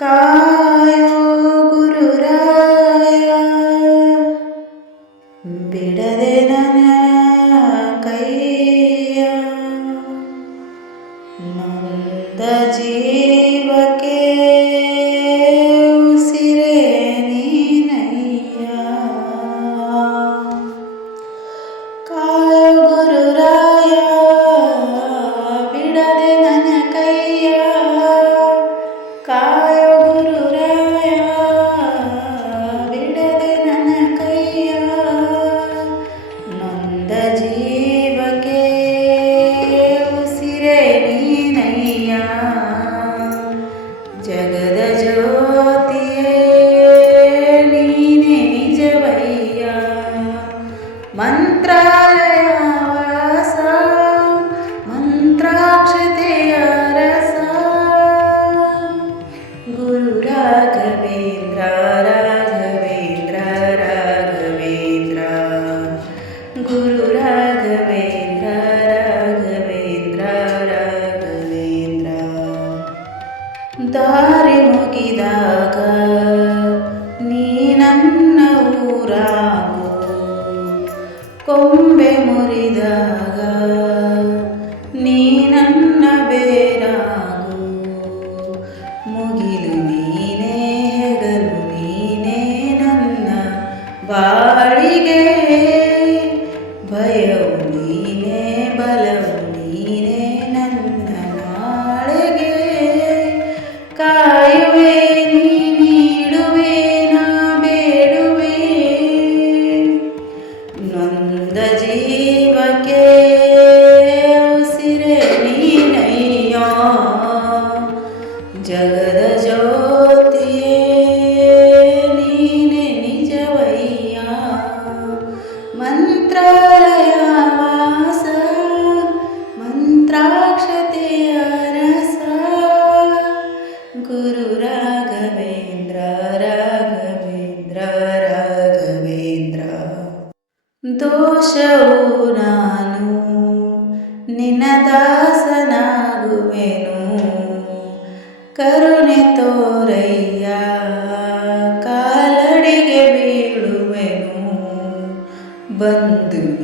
കായോ ഗുരുരായ? വിടതിന കയ്യ. നന്ദ ജീവകേ കായോ ഗുരുരായ ಗುರು ರಾಘವೇಂದ್ರ ರಾಘವೇಂದ್ರ ರಾಘವೇಂದ್ರ. ದಾರಿ ಮುಗಿದಾಗ ನೀ ನನ್ನ ಊರಾಗು. ಕೊಂಬೆ ಮುರಿದಾಗ શુદ્ધ જીવ કે સિરે જગદ જો ದೋಷವು ನಾನು ನಿನ್ನ ದಾಸನಾಗುವೆನು. ಕರುಣೆ ತೋರಯ್ಯ ಕಾಲಡಿಗೆ ಬೀಳುವೆನು. ಬಂದು